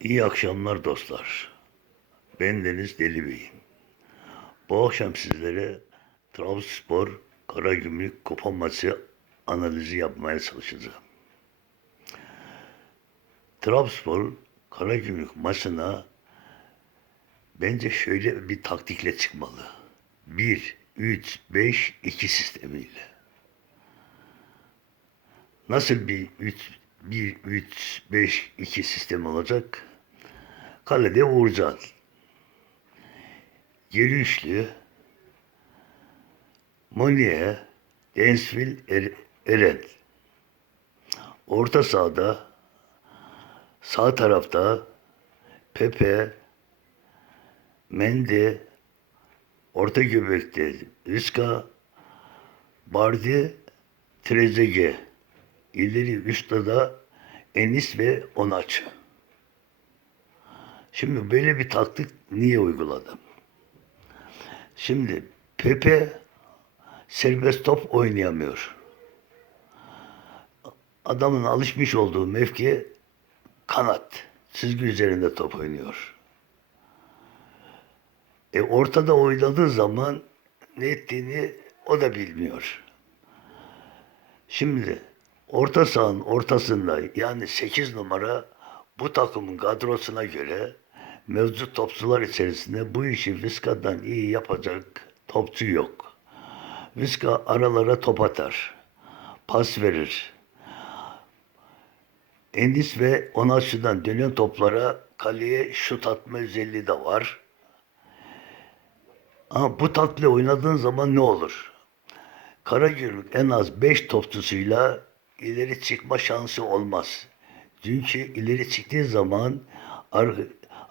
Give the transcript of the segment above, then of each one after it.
İyi akşamlar dostlar. Ben Deniz Deli Bey'im. Bu akşam sizlere Trabzonspor Karagümrük Kupa maçı analizi yapmaya çalışacağım. Trabzonspor Karagümrük maçına bence şöyle bir taktikle çıkmalı. 1 3 5 2 sistemiyle. Nasıl bir 3 1 3 5 2 sistem olacak? Kalede Uğurcan. Geri üçlü Moniye, Densville, Er- Eren. Orta sahada sağ tarafta Pepe, Mende, orta göbekte Riska, Bardi, Trezeguet. İleri üstte de Enis ve Onaç. Şimdi böyle bir taktik niye uyguladım? Şimdi Pepe serbest top oynayamıyor. Adamın alışmış olduğu mevki kanat. Çizgi üzerinde top oynuyor. E ortada oynadığı zaman ne ettiğini o da bilmiyor. Şimdi orta sahanın ortasında yani 8 numara bu takımın kadrosuna göre mevcut topçular içerisinde bu işi Viska'dan iyi yapacak topçu yok. Viska aralara top atar. Pas verir. Endis ve Onaçı'dan dönen toplara kaleye şut atma özelliği de var. Ama bu takla oynadığın zaman ne olur? Karagümrük en az 5 topçusuyla ileri çıkma şansı olmaz. Çünkü ileri çıktığı zaman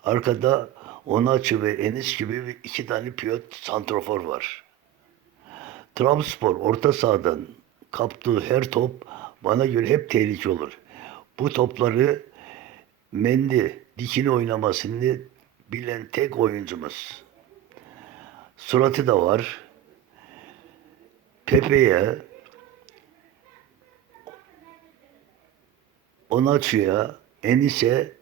arkada Onaçı ve Enis gibi iki tane piyot santrofor var. Trabzonspor orta sahadan kaptığı her top bana göre hep tehlike olur. Bu topları Mendi dikini oynamasını bilen tek oyuncumuz. Suratı da var. Pepe'ye Onaçu'ya, Enis'e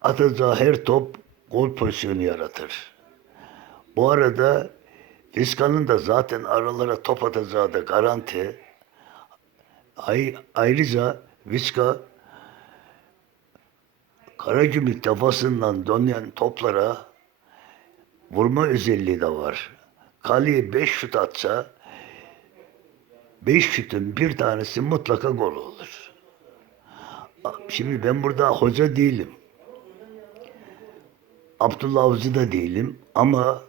atacağı her top gol pozisyonu yaratır. Bu arada Vizca'nın da zaten aralara top atacağı da garanti. Ay, ayrıca Vizca Karagümrük defasından dönen toplara vurma özelliği de var. Kaleye 5 şut atsa 5 şutun bir tanesi mutlaka gol olur. Şimdi ben burada hoca değilim. Abdullah Avcı da değilim ama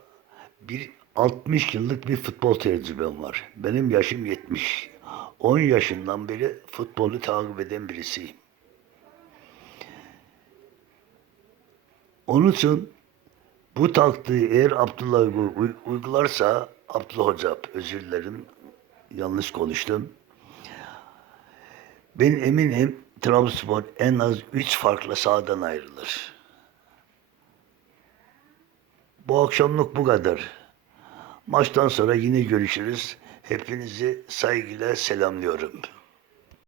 bir 60 yıllık bir futbol tecrübem var. Benim yaşım 70. 10 yaşından beri futbolu takip eden birisiyim. Onun için bu taktiği eğer Abdullah uy- uy- uygularsa Abdullah Hoca özür dilerim yanlış konuştum. Ben eminim Trabzonspor en az 3 farklı sahadan ayrılır. Bu akşamlık bu kadar. Maçtan sonra yine görüşürüz. Hepinizi saygıyla selamlıyorum.